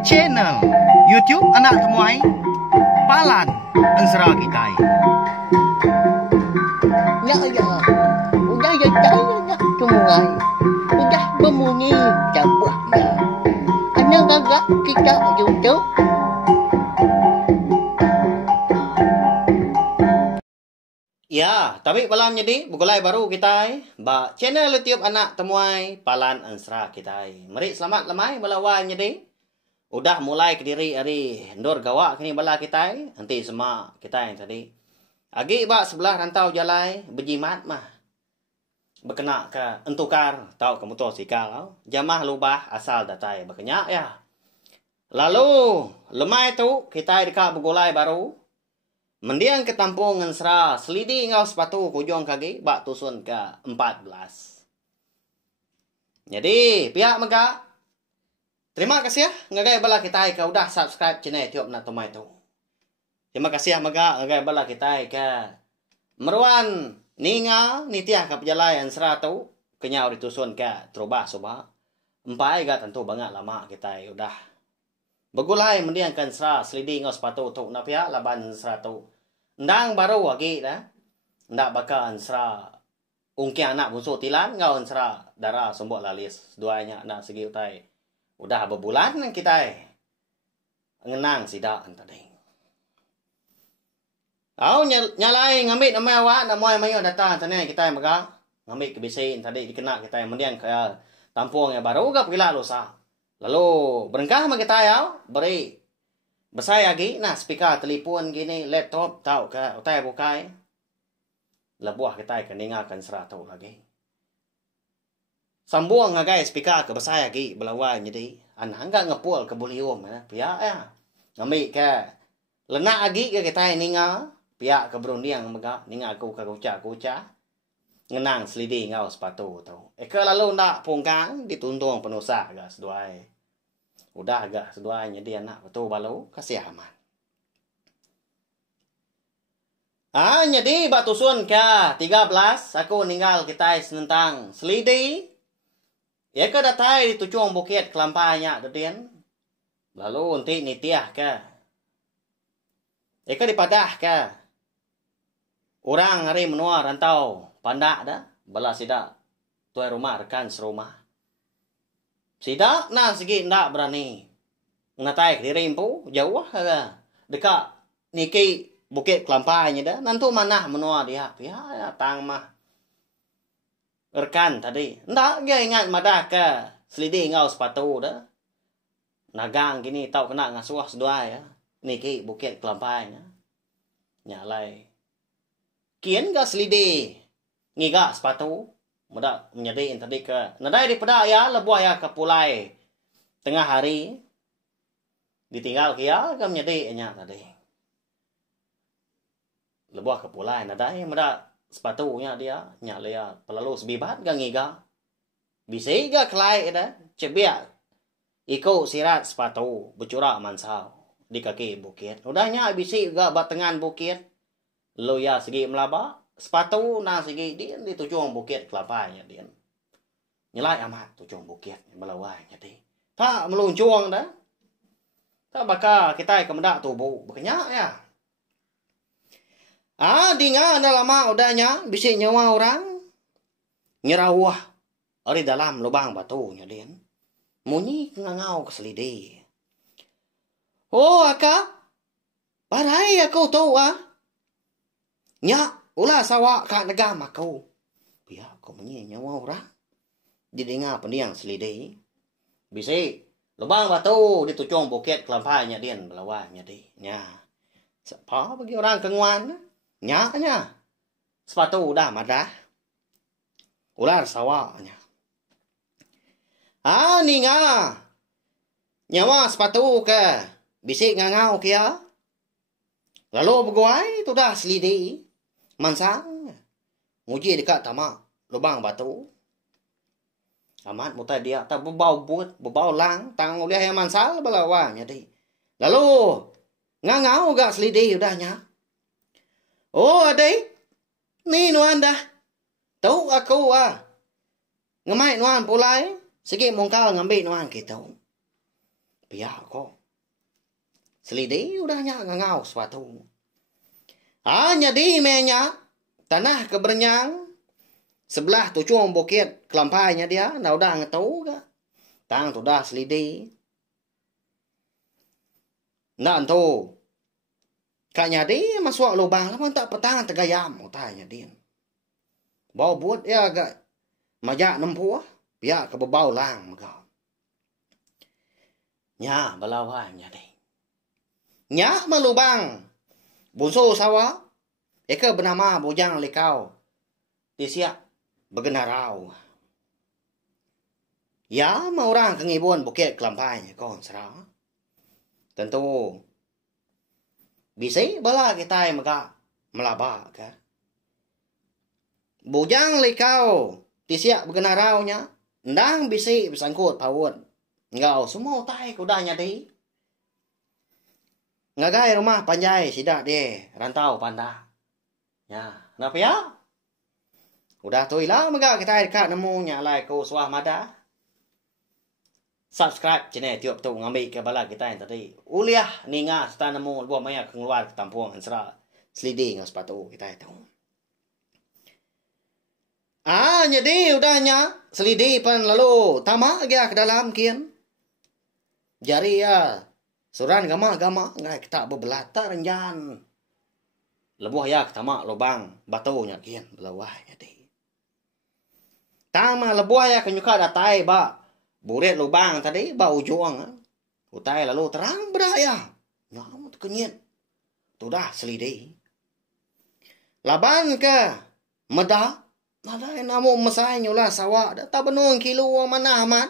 Channel YouTube anak temuai Palan Ansra kita. Ya ya, udah ya ya temuai, udah berbunyi cabutnya. Anak gagak kita YouTube. Ya, tapi malam jadi bukulai baru kita ba channel YouTube anak temuai Palan Ansra kita. Mari selamat lemai balawan jadi. Udah mulai ke diri hari Nur gawa kini bala kita nanti semua kita yang tadi. Agi ba sebelah rantau jalai berjimat mah. Berkena ke entukar tahu ke motosikal jamah lubah asal datai berkenyak ya. Lalu lemai tu kita dekat bugulai baru. Mendiang ke tampung Ansra selidi ngau sepatu kujong kaki bak tusun ke 14. Jadi pihak mega terima kasih ya ngagai bala kita ke udah subscribe channel YouTube na tomai tu. Terima kasih ya mega ngagai bala kita ke meruan ninga nitiah ke pejalai Ansra tu kenyau ditusun ke terubah soba. Empai ga tentu banget lama kita udah begulai mendiang ke Ansra selidi ngau sepatu tu na pihak laban Ansra tu. Ndang baru lagi dah. Ndak bakal Ansra ungki anak busuk tilan ngau Ansra darah sombok lalis duanya anak segi utai. Udah berbulan kita ngenang sidak tadi. Au nyalai ngambil nama awak nama mayo datang tadi kita mega ngambil kebisin tadi dikena kita mendiang ke tampung yang baru gak pila lusa. Lalu berengkah sama kita ya beri besar lagi nah speaker telefon gini laptop tahu ke utai bukai. Lebuah kita keningakan 100 lagi. Sambung ngagai speaker ke besar lagi belawan jadi anak enggak ngepul ke volume ya pihak ya ngambil ke lenak lagi ke kita ninga pihak ke berundiang mega ninga aku ke kuca ngenang selidi ngau sepatu tu ke lalu ndak pungkang dituntung penusa gas duai udah agak seduai jadi anak betul balau kasih aman jadi batusun ke 13 aku ninggal kita senentang selidi. Ya ke datai di tujuan bukit kelampanya dadian. Lalu unti nitiah ke. Ya ke dipadah ke. Orang hari menua rantau pandak dah. Bala sidak tuai rumah rekan serumah. Sidak nah segi ndak berani. Ngatai ke diri impu jauh ke. Dekat niki bukit kelampanya dah. Nantu manah menua dia. Ya tang mah. Rekan tadi, ndak dia ingat madah ke selidi ngau sepatu dah. Nagang gini tau kena ngasuah sedua ya. Niki bukit kelampainya. Nyalai. Kian ga selidi ngiga sepatu. Mudah menjadi tadi ke. Nadai di pedak ya lebuah ya ke pulai. Tengah hari. Ditinggal kia ke menjadi nya tadi. Lebuah ke pulai nadai mudah sepatunya dia nyalaya pelalu sebibat gak ngiga bisa iga kelai dah cebiak ikut sirat sepatu bercurak mansau di kaki bukit udahnya bisa iga batengan bukit lo ya segi melaba sepatu na segi dia di tujuan bukit kelapanya dia nyelai amat tujuan bukit melawai jadi tak meluncung dah tak bakal kita kemendak tubuh berkenyak ya. Dinga ada lama udahnya bisa nyawa orang nyerawah dari dalam lubang batunya dia. Munyi ngangau ke selidi. Oh akak, parai aku tahu Nya ulah sawa kak negam aku. Ya aku munyi nyawa orang. Jadi ngah pendiang selidi. Bisa lubang batu di tujuan bukit kelampainya dia belawanya dia. Nya. Siapa bagi orang kenguan? Nya sepatu udah madah ular sawahnya ninga nyawa sepatu ke bisik ngangau kia lalu beguai tu dah selidi mansang nguji dekat tamak lubang batu amat mutai dia tak berbau but berbau lang tang uliah yang mansal belawanya di lalu ngangau gak selidi udahnya. Oh adai, ni nuan dah. Tahu aku ngemai nuan pulai Sige mongkal ngambil nuang kita. Pihak kok. Selidi udah ngangau sepatu. Jadi menya tanah kebernyang sebelah tujuan bukit kelampainya dia. Nah udah ngetau ga. Tang tu dah selidi. Nah tu. Kanya dia masuk lubang lah. Tak petang tegayam. Tanya dia. Bawa buat ya agak. Majak nempuh. Pihak kebebau lang. Nya balawan nya deh. Nya malubang. Bunso sawa. Eka bernama bujang likau. Disiap begenarau. Ya mau orang kengibun bukit kelampainya kon serah. Tentu. Bisa bala kita yang melabak ka. Bujang likau. Disiap begenarau nya. Ndang bisa bersangkut pawon. Ngau semua tai kudanya deh. Ngagai rumah panjai sidak deh. Rantau panda. Ya, kenapa ya? Udah tu ilah megak kita dekat nemunya like ko suah mada. Subscribe channel tiup tu ngambil ke bala kita yang tadi. Uliah ninga sta nemu buat maya keluar ke tampung ansra. Selidi ngau sepatu kita itu. Jadi udahnya selidi pan lalu tamak dia ke dalam kian. Jari ya suran gama-gama ngai kita berbelata renjan. Lebuh ya tamak lubang batunya kian belawah jadi. Tama lebuh ya kenyuka datai ba buret lubang tadi ba ujung. Utai lalu terang beraya. Nyamut kenyit. Tu dah selidi. Laban ke meda. Ada yang namu mesai nyulah sawak. Tak benung kilo mana amat.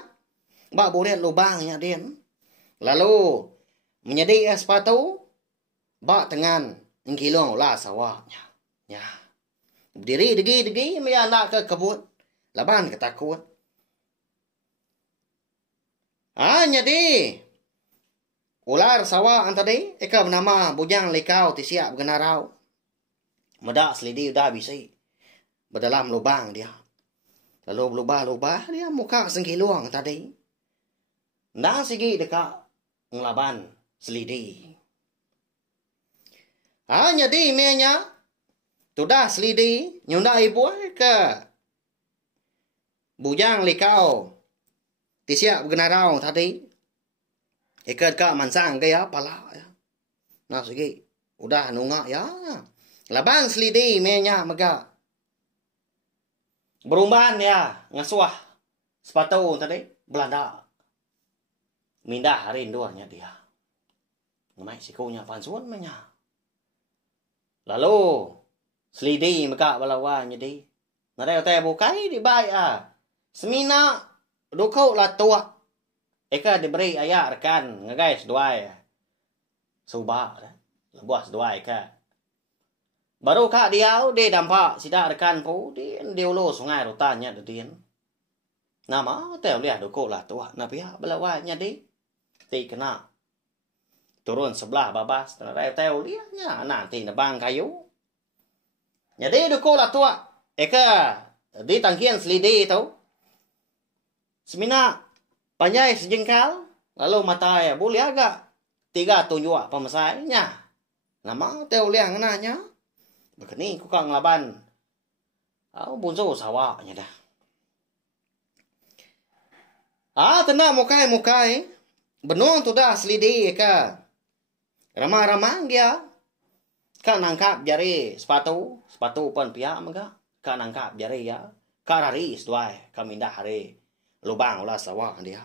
Ba buret lubangnya din. Lalu menjadi sepatu. Ba tengan kilo lah sawaknya. Ya. Berdiri degi maya nak ke kebun. Laban ketakut. Jadi ular sawak tadi eka bernama bujang likau tisiak begenarau. Medak selidi udah bisa. Berdalam lubang dia. Lalu lubah dia muka sengkiluang tadi. Nang sigi dekat ngelaban selidi. Jadi menya tu dah selidi nyunda ibu ke bujang likau tisiak begenarau tadi. Ikat ka mansang ke ya pala ya. Nah sigi udah nunga ya. Laban selidi menya mega. Berumban ya ngasuah sepatu tadi Belanda. Mindah hari indurnya dia. Ngemai sikunya pansuan menya. Lalu selidi meka balawan jadi. Nadai otai bukai di bai semina dukau la tua. Eka diberi ayah rekan ngagai seduai. Subah lebuas seduai ka. Baru kak dia dampak sidak rekan pu dia ulu sungai rutanya dia. Nama teu liah dukuk lah tua napia belawanya di. Ti kena turun sebelah babas terai teu liahnya nanti nebang kayu. Jadi dukuk lah tua. Eka di tangkian selidi tu. Semina panjai sejengkal lalu mata ya boleh agak 3 tunjuk pemesainya. Nama teu liah ngenanya. Begini kukang laban. Bunso sawaknya dah. Tenang mukai. Benung tu dah selidi ka. Ramah-ramah dia. Ka nangkap jari sepatu pun pihak maka. Ka nangkap jari ya. Ka rari seduai. Ka mindah hari lubang ulah sawak dia.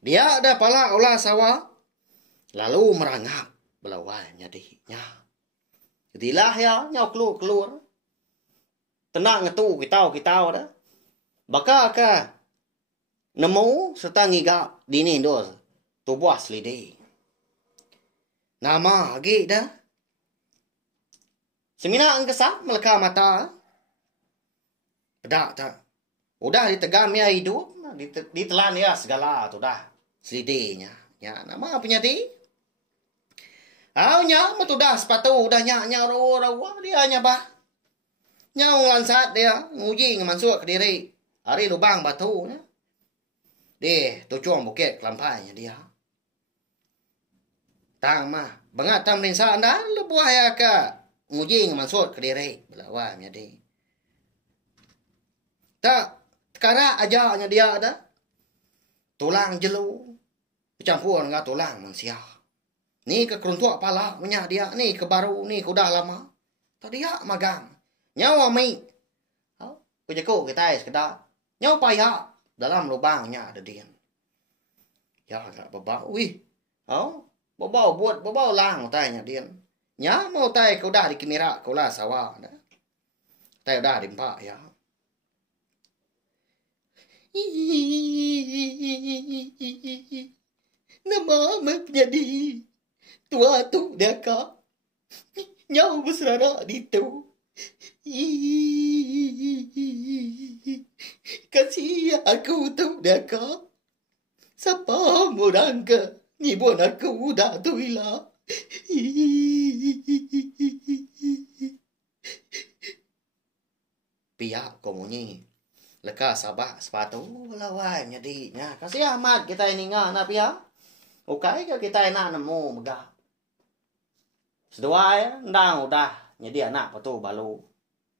Dia ada pala ulah sawak. Lalu merangap belawanya dihnya. Jadilah ya, nyau keluar. Tenang ngetu kita dah. Baka ka nemu serta ngigap dini dos. Tubuh selidi. Nama lagi dah. Semina angkasa meleka mata. Pedak tak. Udah ditegam ya hidup. Ditelan ya segala tu dah. Selidinya. Ya, nama punya di. Nya tu dah sepatu udah nya rawa dia nya bah. Nya lansat dia nguji ngamasuk ke diri. Hari lubang batu nya. Deh, tu cuang bukit kelampainya dia. Tang mah, bangat tam rinsa anda lebuah ya ka. Ngujing mansut ke diri. Belawanya deh. Tak, sekarang ajaknya dia ada. Tulang jelu. Bercampur dengan tulang manusia. Ni ke keruntuk pala punya dia. Ni ke baru, ni ke udah lama. Tak dia magang. Nyawa mi. Kejaku kita sekedar. Nyawa payah. Dalam lubangnya ada dia. Ya agak bebau. Wih. Bebau buat bebau lang tanya dia. Nya mau tay kau dah di kimira kau lah sawah. Tay dah di empat ya. Nama menjadi tua tu dia kak. Nyawa berserara di tu. Kasih aku tu dia kak. Siapa murang ke? Ni pun aku dah tu hilang. Pihak komunyi. Leka sabah sepatu lawan nyadinya. Kasih amat kita ini ngana pihak. Ukai ke kita enak nemu megah. Sedua ya, ndang udah nyadi anak patu balu.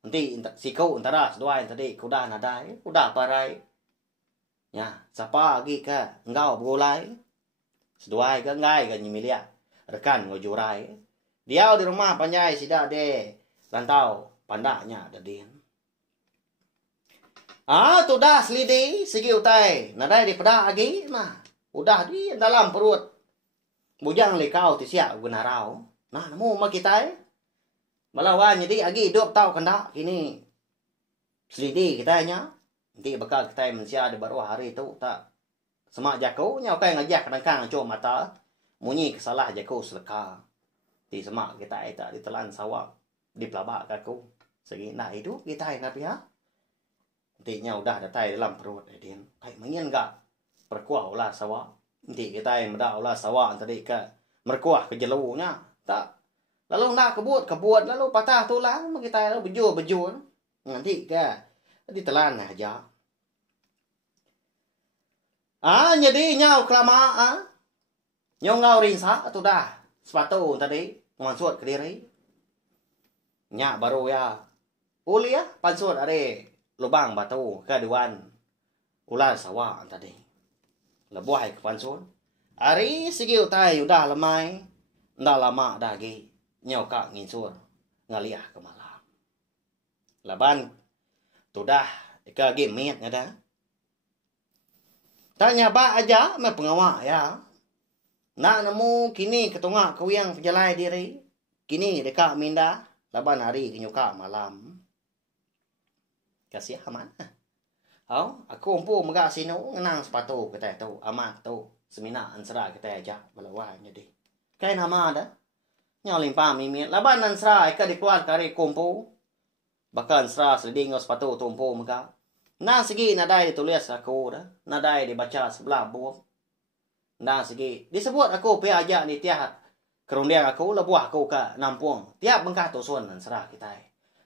Nanti siku antara sedua yang tadi kuda nadai, kuda parai. Ya, siapa lagi ke? Engkau bergulai. Sedua ke ngai ke nyimilia. Rekan ngojurai. Dia di rumah panjai sida de lantau pandaknya dadin. Tu dah selidi segi utai. Nadai di pedak lagi mah. Udah di dalam perut. Bujang lekau ti siap gunarau. Nah, nemu mak kita Malawan jadi lagi hidup tahu kendak kini. Selidi kita nya. Nanti bakal kita manusia ada baru hari itu tak. Semak jaku nya kai ngajak kadang-kadang cuma mata. Munyi kesalah jaku seleka. Di semak kita tak ditelan sawak. Di pelabak kaku. Segi nak hidup kita nak pihak. Nantinya udah datai dalam perut Edin. Kayak main enggak perkuah ulah sawak. Nanti kita medak ulah sawak tadi ke merkuah ke jelunya. Tak. Lalu nak kebut lalu patah tulang kita lalu bejur. Nanti ke ditelan aja. Jadi nyau kelama nyau ngau rinsa tu dah sepatu tadi mansut ke diri. Nya baru ya. Uli ya pansut are lubang batu ke dewan ular sawah tadi. Lebuai ke pansut. Ari segi utai udah lemai. Ndak lama dah gi. Nyau kak nginsur ngaliah ke malam. Laban tu dah ke gemet ngada. Tanya ba aja me pengawak ya. Nak nemu kini ketungak kewiyang penjalai diri. Kini dekat minda laban hari kenyuka malam. Kasih mana? Aku umpu megak sinu ngenang sepatu kita tu amat tu semina ansra kita aja balawan jadi. Kain nama ada. Nyau limpa mimit. Laban ansra ika dikeluar kari kumpu. Bahkan ansra seliding sepatu tumpu megak. Nah segi nadai ditulis aku dah. Nadai dibaca sebelah buah. Nah segi disebut aku pihak aja ni tiap kerundiang aku lebuah aku ke Nampung. Tiap bengkah tusun ansra kita.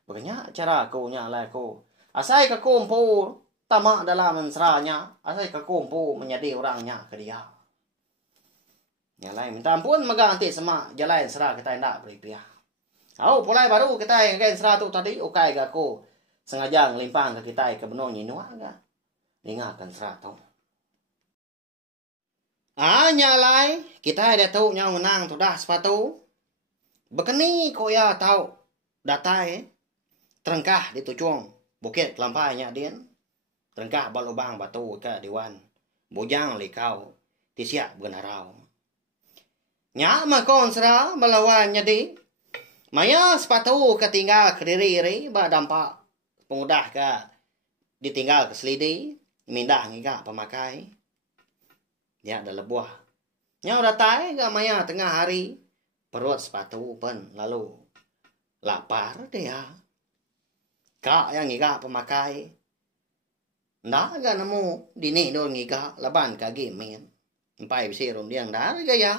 Baganya cara aku nyalai aku. Asai ke kumpu tamak dalam ansranya. Asai ke kumpu menjadi orangnya ke dia. Yang lain minta ampun megang nanti semak jalan serah kita hendak beripiah. Pulai baru kita yang kan serah tu tadi ukai ke aku sengaja ngelimpang ke kita ke benong nyinua ke. Lingakan serah tu. Nyalai kita ada tahu nyau menang tu dah sepatu. Bekeni ko ya tahu datai terengkah di tujuang bukit kelampainya din. Terengkah balubang batu ke dewan. Bujang likau tisiak benarau. Nya makon sera melawan nyadi. Maya sepatu ketinggal ke diri ba dampak pengudah ke ditinggal ke selidi mindah ngiga pemakai. Ya ada lebuah. Nya udah tai ke maya tengah hari perut sepatu pun lalu lapar dia. Kak yang ngiga pemakai. Ndak ga nemu dini do ngiga laban ka gemen. Empai bisi rundiang dah ga ya.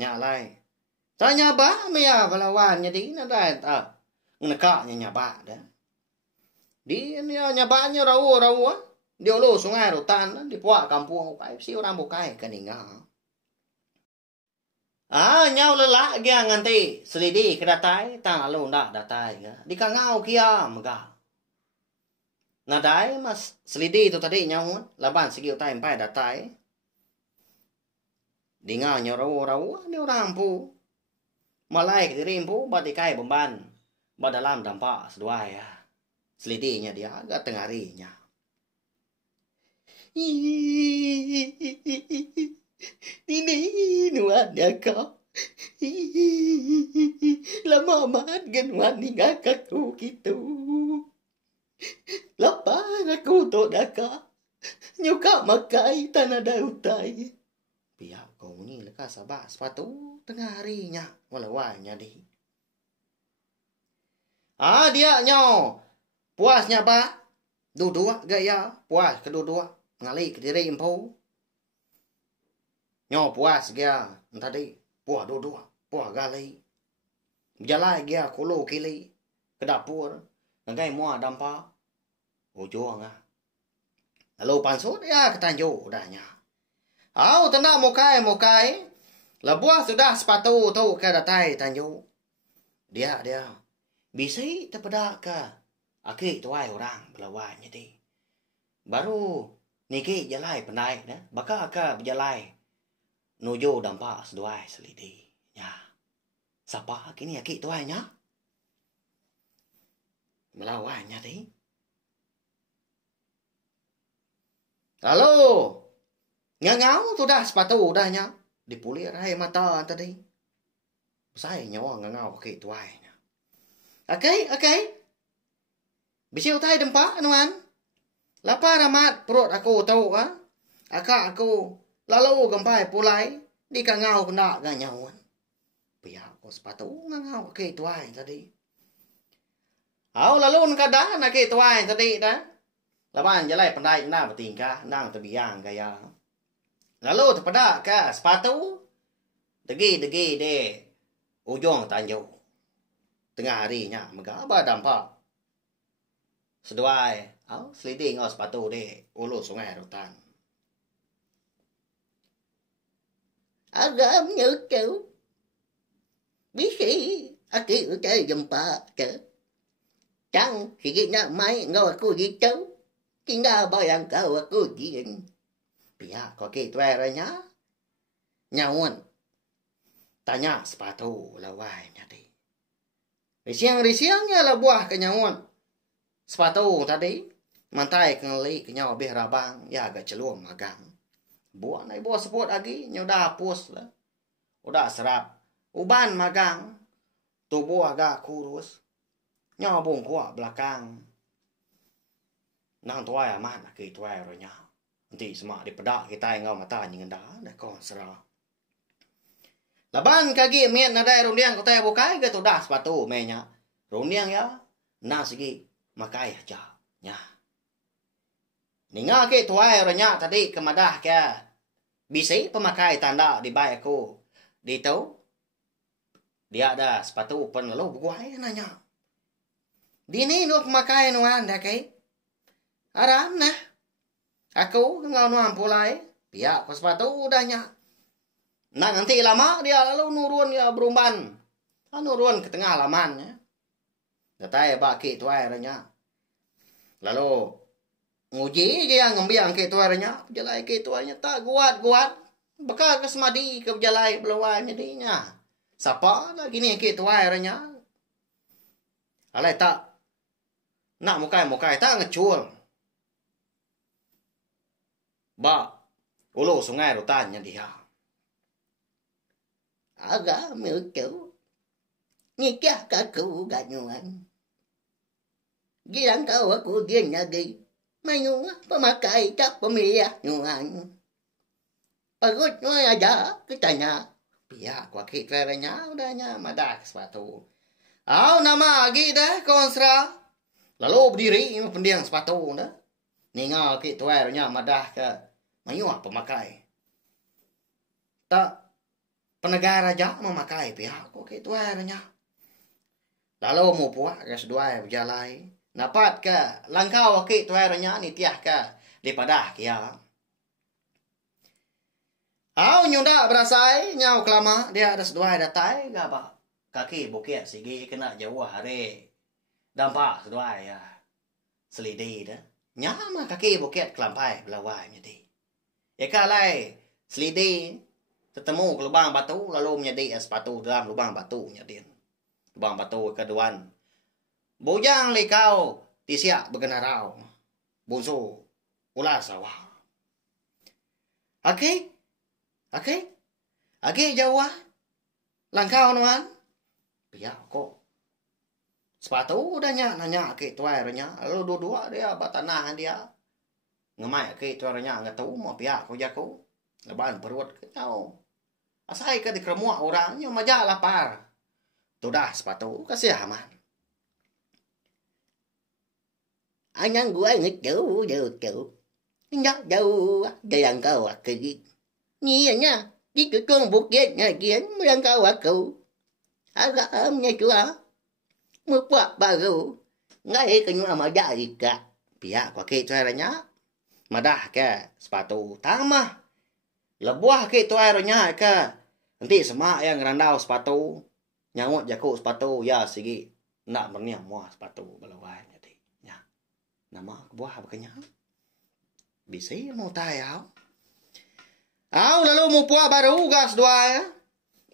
Nyalai. Tanya ba maya balawan jadi nadai ngeka nya ba dah. Di nya nyabanya rawu di hulu sungai Rotan, di puak kampung ukai, si orang bukai keninga. Nhau lelak gia nganti selidi kedatai, tang lalu ndak datai ga. Di kangau kia mega. Nadai mas selidi itu tadi nyawa, laban segi utai empai datai. Di ngau nyorau di orang pu. Malai ke rimpu batikai beban. Badalam dampak sedua ya. Selidinya dia agak tengah harinya. Ini nuannya kau. Lama amat genuan hingga kaku gitu. Lapar aku tu daka. Nyuka makai tanah dautai. Biar kau ni lekas sabak sepatu tengah harinya. Walawanya di. Dia nyaw. Puasnya pak. Dua-dua gaya. Puas kedua-dua. Ngali ke diri impu. Nyaw puas gaya. Tadi. Puas dua-dua. Puas gali. Berjalan gaya kulu kili. Ke dapur. Ngai mua dampak. Ujung ah. Lalu pansut ya ketanjuk udahnya. Tanda mokai. Lebuah sudah sepatu tu ke datai tanjuk. Dia. Bisa terpedak ke. Aki tuai orang belawanya di. Baru niki jalai pendai dah. Baka ke berjalai. Nuju dampak seduai selidi. Ya. Siapa kini aki tuainya? Melawanya di. Lalu. Ngangau tu dah sepatu udahnya. Dipuli rai mata tadi. Saya nyawa ngangau aki tuainya. Okay. Bisa utai dempak anuan. Lapar amat perut aku tahu ah. Akak aku lalu gempai pulai di kangau kena ganyawan. Biar aku sepatu ngangau ke tuai tadi. Lalu kada nak ke tuai tadi dah. Laban jalai pandai na bertingkah nang terbiang gaya. Lalu terpedak ke sepatu. Degi de ujung tanjung. Tengah harinya megaba dampak. Seduai, seliding sepatu de ulu sungai Rotan. Agam như kiểu bí sĩ aki ở chơi jumpa ke. Chẳng khi na mai ngau aku gi chau. Kinga bayang kau aku gi. Pihak kau ke tuai ranya. Nyawan. Tanya sepatu lawai nyati. Risiang-risiangnya lah buah kenyawan. Sepatu tadi. Mantai kenali kenyawa bih rabang. Ya agak celuang magang. Buah naik buah seput lagi. Nyoda pus lah. Udah serap. Uban magang. Tubuh agak kurus. Nyawa bungkuak belakang. Nang tuai amat nak ke tuai ronya. Nanti semak dipedak kita ngau mata nyingendah. Dah kau serap. Laban kaki miat nadai rundiang kau tanya bukai ke tu dah sepatu menya. Rundiang ya. Nah segi makai aja. Ya. Ninga ke tuai ronya tadi kemadah ke. Bisi pemakai tanda di baik aku. Di tahu. Dia ada sepatu pun lalu bukai nanya. Dini nuk pemakai nuan dah ke. Aram nah. Aku ngau nuan pulai. Pihak kau sepatu udahnya. Nah nanti lama dia lalu nurun ya berumban. Nurun ke tengah laman ya. Datai baki tuai ranya. Lalu nguji dia ngembiang ke tuai ranya. Jalai ke tuainya tak kuat. Baka kesemadi ke jalai belawanya dinya. Siapa lagi ni ke tuai ranya. Alai tak. Nak mukai tak ngecul. Ulu sungai Rotannya dia. Agak milkau. Nikah kaku ganyuan. Gilang kau aku dia nyagi. Mayu pemakai tak pemiliah nyuan. Pagut nyuan aja kitanya. Pihak wakil keranya udahnya madak sepatu. Nama lagi dah konsra. Lalu berdiri pendiang sepatu dah. Ningal ki tuainya madah ke. Mayu pemakai. Tak. Penegara aja memakai pihak kok itu airnya. Lalu mau puak ke seduai berjalai. Dapat ke langkau ke itu airnya ni tiah ke. di padah kia. Au nyunda berasai nyau kelama dia ada sedua datai gaba kaki bukit sigi kena jauh hari dampak sedua ya selidi dah nyama kaki bukit kelampai belawai jadi ya kalai selidi ketemu ke lubang batu lalu menjadi sepatu dalam lubang batu nyadin lubang batu keduan bujang likau tisiak begenarau bunsu ulas sawah Oke, jauh langkau nuan. Biar kok. Sepatu udah nanya ke tuarnya. Lalu dua-dua dia batanah dia. Ngemai ke tuarnya nggak tahu mau pihak kau jago. Leban perut ke jauh. Asai ke di keremua orangnya maja lapar. Sudah sepatu kasih aman. Anh của anh kiểu nhắc đâu để ăn câu cái nhỉ nha đi cái con bút ghét ngày kiến mới ăn câu cậu nghe chú mới qua bà gấu ngay cái nhua mà dài cả Pihak kwa ke tuarnya. Madah ke sepatu tama. Lebuah ke tuarnya ke. Nanti semak yang randau sepatu. Nyangut jaku sepatu ya sigi. Nak berniam muah sepatu balawai jadi. Ya. Nama buah bakanya. Bisa mau tayau. Au lalu mau puah baru gas dua ya.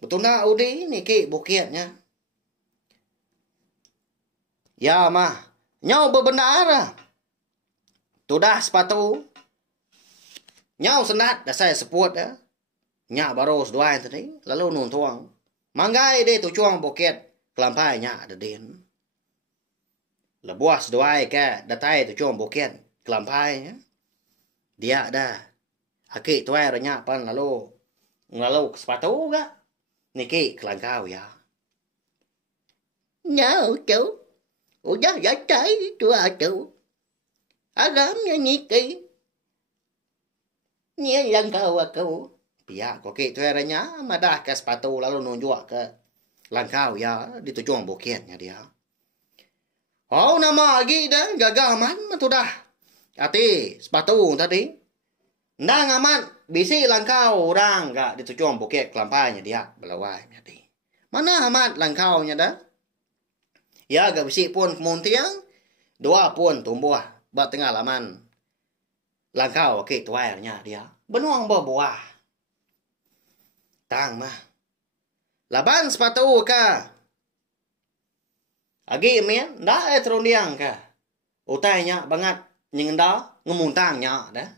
Betul nak udi ni ke bukitnya. Ya mah. Nyau bebenar. Tudah sepatu. Nyau senat dah saya seput ya. Nyak baru dua tadi. Lalu nun tuang. Manggai deh tu cuang bukit. Kelampai nyak ada din. Lebuas dua ke. Datai tu cuang bukit. Kelampai ya. Dia dah. Aki tuai renyak pan lalu sepatu ga. Niki kelangkau ya. nhớ chú udah ya trái tua chú agamnya niki nya yang kau aku Pihak koki tuai renyak madah ke sepatu lalu nunjuk ke langkau ya di tujuan bukitnya dia. Oh nama lagi dah gagah man matudah. Ati sepatu tadi. Nang aman bisi langkau orang gak di tujuan bukit kelampainya dia belawai jadi. Mana amat langkaunya dah? Ya gak bisi pun kemuntiang. Dua pun tumbuh bat tengah laman. Langkau ke tuairnya dia. Benuang berbuah. Tang mah. Laban sepatu ka. Agi men dah terundiang ka. Utainya banget nyengenda ngemuntangnya dah.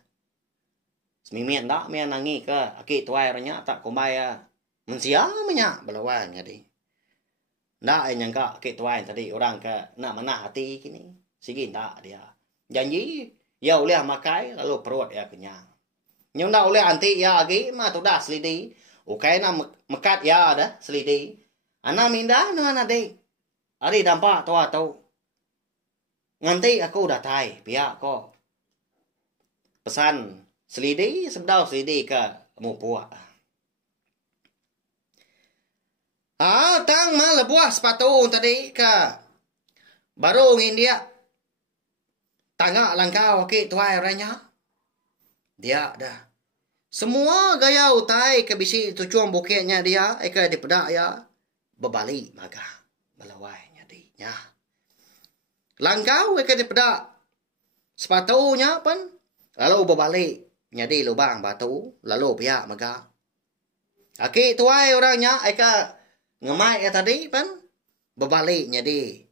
Semimian dah men nangi ke aki tuairnya tak kumbaya. Mensia menyak belawan jadi. Ndak yang ka aki tuair tadi orang ke nak mana hati kini. Sigi ndak dia. Janji ya oleh makai lalu perut ya kenyang. Nhưng ndak oleh anti ya agi mah tu dah selidi. Ukai na mekat ya dah selidi. Ana minda na ade. Ari dampak tua tau. Nganti aku dah tai pihak ko. Pesan selidi sebdau selidi ke mu puak. Tang mah lebuah sepatu tadi ke. Baru ngin dia. Tangga langkau ke tuai orangnya. Dia dah. Semua gaya utai ke bisi tujuan bukitnya dia. Eka di pedak ya. Berbalik magah. Belawainya dia. Langkau eka di pedak. Sepatunya pun. Lalu berbalik. Jadi lubang batu. Lalu pihak magah. Aki tuai orangnya. Eka ngemai ya tadi pun. Berbalik jadi.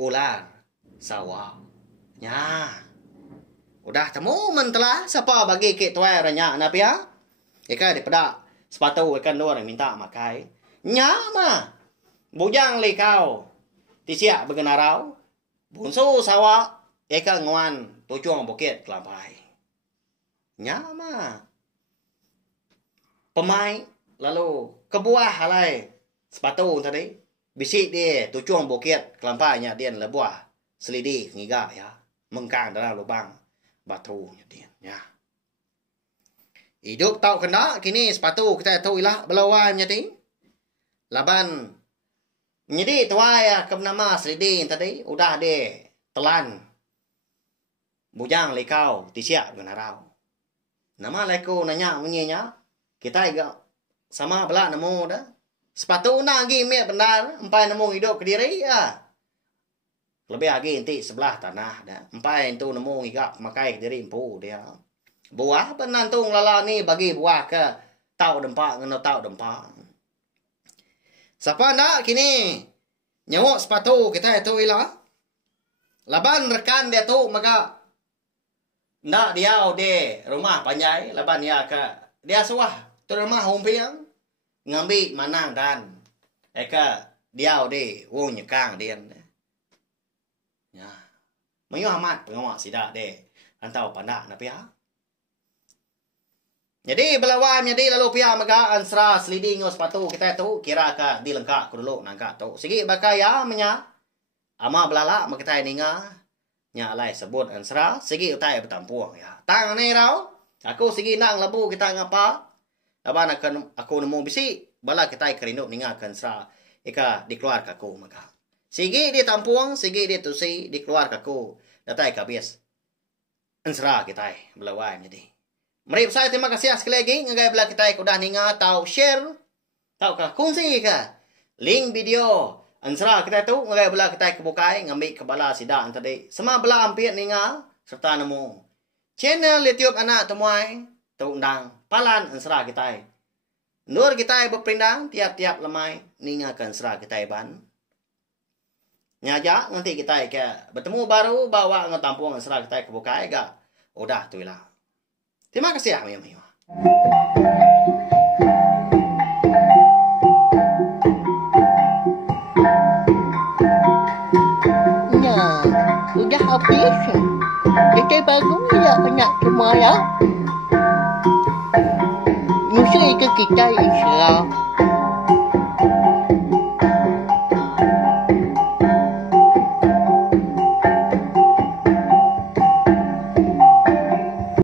Ular. Sawah. Ya. Udah temu mentelah siapa bagi ke tuai orangnya na pihak. Eka di pedak. Sepatu eka dua orang minta makai. Nyama. Bujang likau. Tisiak begenarau. Bunsu sawah. Eka nguan. Tujuan bukit kelampai. Nyama. Pemai. Lalu. Kebuah halai. Sepatu tadi. Bisik dia. Tujuan bukit kelampainya dia lebuah. Selidi ngiga ya. Mengkang dalam lubang. Batu dia. Ya. Hidup tau kena. Kini sepatu kita tahu ilah. Belawan jadi. Laban. Jadi tuai ya. Kenama selidi tadi. Udah dia. Telan. bujang lekau tisiak guna rau. Nama leko nanya menyinya, kita juga sama belak nemu dah. Sepatu nagi mek benar, empai nemu hidup ke diri ya. Lebih lagi nanti sebelah tanah dah. Empai itu nemu igak makai ke diri empu dia. Buah penantung lala ni bagi buah ke tau dempak ngeno tau dempak. Siapa nak kini nyawak sepatu kita itu ilah. Laban rekan dia tu maka nak dia de rumah panjai laban dia ke dia suah tu rumah humpiang ngambil manang dan eka dia de wong nyekang dia. Ya. Mayu amat pengawak sidak de antau pandak na pia. Jadi belawai jadi lalu pia maka ansra sliding sepatu kita tu kira ka dilengkak ku dulu nangka tu. Sigi bakai ya menya ama belala maka kita ninga nya lai sebut ansra sigi utai bertampuang ya. Tang ni rau aku sigi nang lebu kita ngapa? Laban akan aku nemu bisi bala kita kerinduk ninga ansra ika dikeluar kaku maka. Sigi dia tampuang, sigi dia tusi dikeluar kaku. Datai kabis. Ansra kita belawai jadi. Mari saya terima kasih sekali lagi ngagai bela kita udah ninga tahu share tahu kah kongsi kah link video ansra kita tu ngagai bela kita kebukai ngambil kebala sida tadi semua bela ampir ninga serta nemu channel YouTube anak temuai tu undang palan ansra kita nur kita berpindang tiap-tiap lemai ninga kan ansra kita ban nyaja nanti kita ke bertemu baru bawa ngetampung ansra kita kebukai gak udah tu lah. Terima kasih ya, Maya. Nah, udah habis. Kita baru ya anak semua ya. Musuh itu kita insya